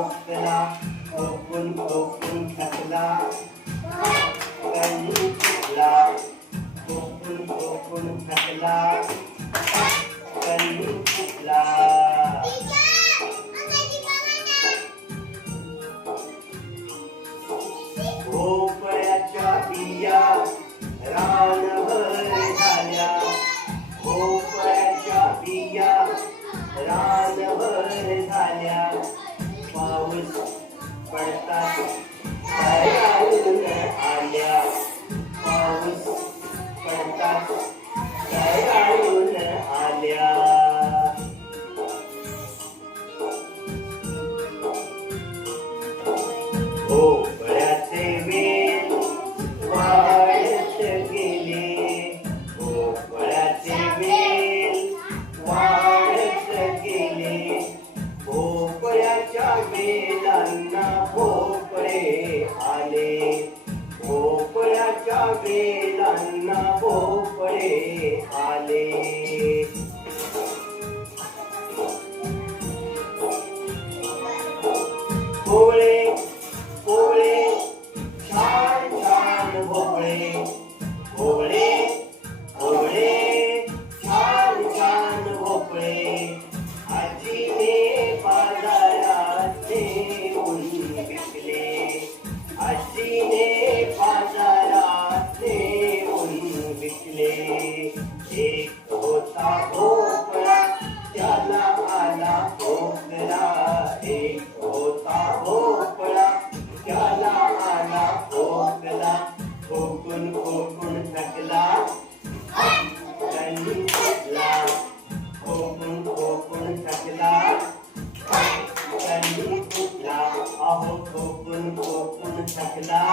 खोकला खोकून खोकून थकला कणी फुटला खोकून खोकून थकला कणी फुटला भोपळ्याच्या बिया रानभर झाल्या भोपळ्याच्या बिया रानभर झाल्या पाऊस पडतात दयाळून आल्या पाऊस पडतात दयाळून आल्या भोपळ्याचे वेल वाढत गेले भोपळ्याचे वेल वाढत गेले भोपळ्याच्या वेलांना भोपळे आले भोपळ्याच्या वेलांना भोपळे आले भोपळे भोपळे छान छान भोपळे भोपळे भोपळे छान छान भोपळे आजीने बाजारात नेऊन विकले आजीने बाजारात नेऊन विकले एक होता भोपळा त्याला आला खोकला एक होता भोपळा त्याला आला खोकला खोकून खोकून थकला कणी फुटला खोकून खोकून थकला कणी फुटला अहो खोकून खोकून थकला